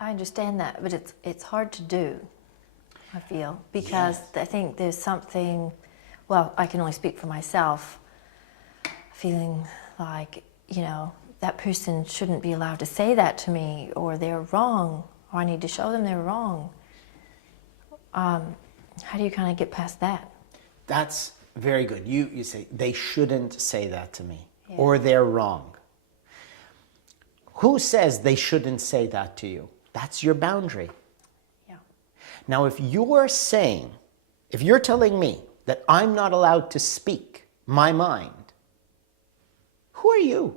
I understand that, but it's hard to do, I feel, because I think there's something, well, I can only speak for myself, feeling like, that person shouldn't be allowed to say that to me, or they're wrong, or I need to show them they're wrong. How do you kind of get past that? That's very good. You say, they shouldn't say that to me, Yeah. or they're wrong. Who says they shouldn't say that to you? That's your boundary. Yeah. Now, if you're telling me that I'm not allowed to speak my mind, who are you?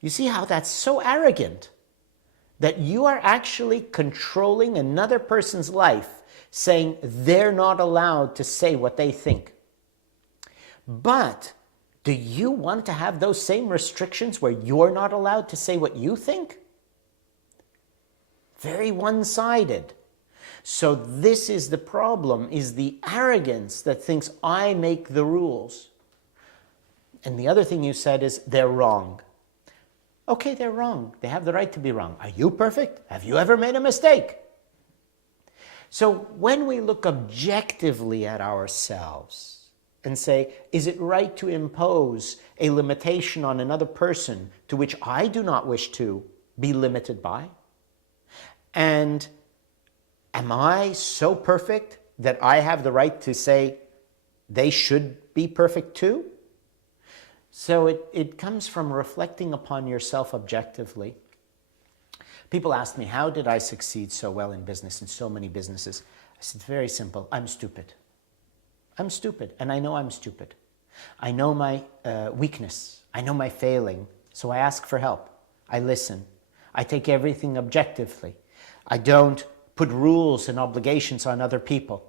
You see how that's so arrogant that you are actually controlling another person's life, saying they're not allowed to say what they think. But do you want to have those same restrictions where you're not allowed to say what you think? Very one-sided. So this is the problem, is the arrogance that thinks I make the rules. And the other thing you said is they're wrong. Okay, they're wrong. They have the right to be wrong. Are you perfect? Have you ever made a mistake? So when we look objectively at ourselves and say, is it right to impose a limitation on another person to which I do not wish to be limited by? And am I so perfect that I have the right to say they should be perfect too? So it comes from reflecting upon yourself objectively. People ask me, how did I succeed so well in business, in so many businesses? I said, it's very simple. I'm stupid. I'm stupid, and I know I'm stupid. I know my weakness. I know my failing. So I ask for help. I listen. I take everything objectively. I don't put rules and obligations on other people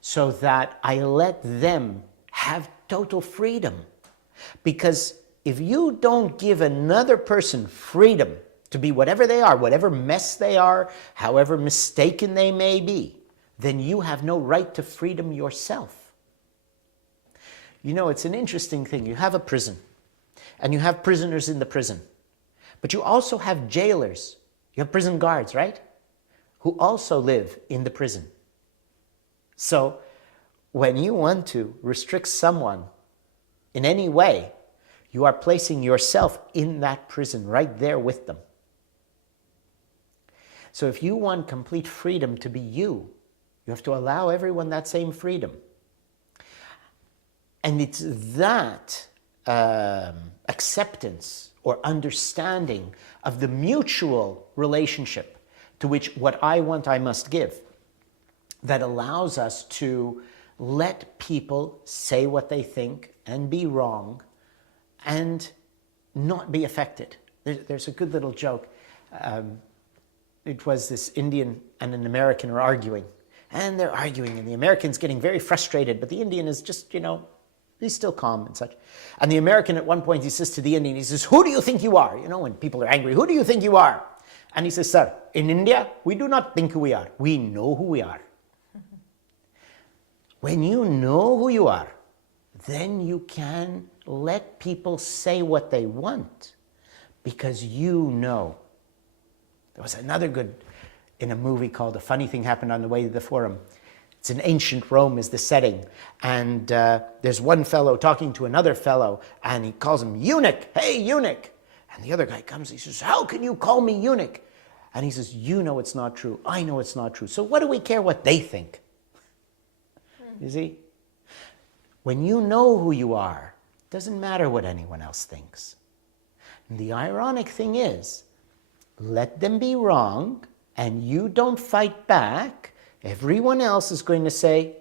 so that I let them have total freedom. Because if you don't give another person freedom to be whatever they are, whatever mess they are, however mistaken they may be, then you have no right to freedom yourself. You know, it's an interesting thing. You have a prison, and you have prisoners in the prison. But you also have jailers. You have prison guards, right? Who also live in the prison. So when you want to restrict someone in any way, you are placing yourself in that prison right there with them. So if you want complete freedom to be you, you have to allow everyone that same freedom. And it's that acceptance or understanding of the mutual relationship to which what I want, I must give, that allows us to let people say what they think and be wrong and not be affected. There's a good little joke. It was this Indian and an American are arguing, and they're arguing, and the American's getting very frustrated, but the Indian is just, he's still calm and such. And the American at one point, he says to the Indian, he says, who do you think you are? When people are angry, who do you think you are? And he says, sir, in India, we do not think who we are. We know who we are. When you know who you are, then you can let people say what they want because you know. There was another good, in a movie called A Funny Thing Happened on the Way to the Forum. It's in ancient Rome is the setting. And there's one fellow talking to another fellow, and he calls him eunuch. Hey, eunuch. And the other guy comes, he says, how can you call me eunuch? And he says, you know it's not true. I know it's not true. So what do we care what they think? You see? When you know who you are, it doesn't matter what anyone else thinks. And the ironic thing is, let them be wrong, and you don't fight back, everyone else is going to say,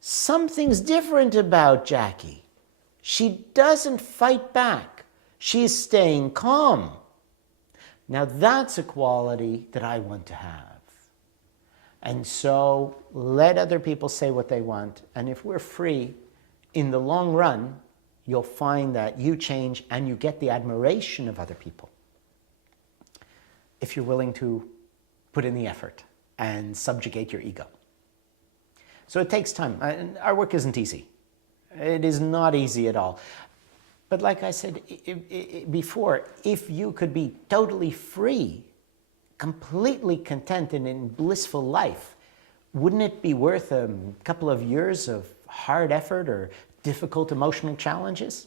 something's different about Jackie. She doesn't fight back. She's staying calm. Now that's a quality that I want to have. And so let other people say what they want. And if we're free, in the long run, you'll find that you change and you get the admiration of other people. If you're willing to put in the effort and subjugate your ego. So it takes time. Our work isn't easy. It is not easy at all. But like I said before, if you could be totally free, completely content and in blissful life, wouldn't it be worth a couple of years of hard effort or difficult emotional challenges?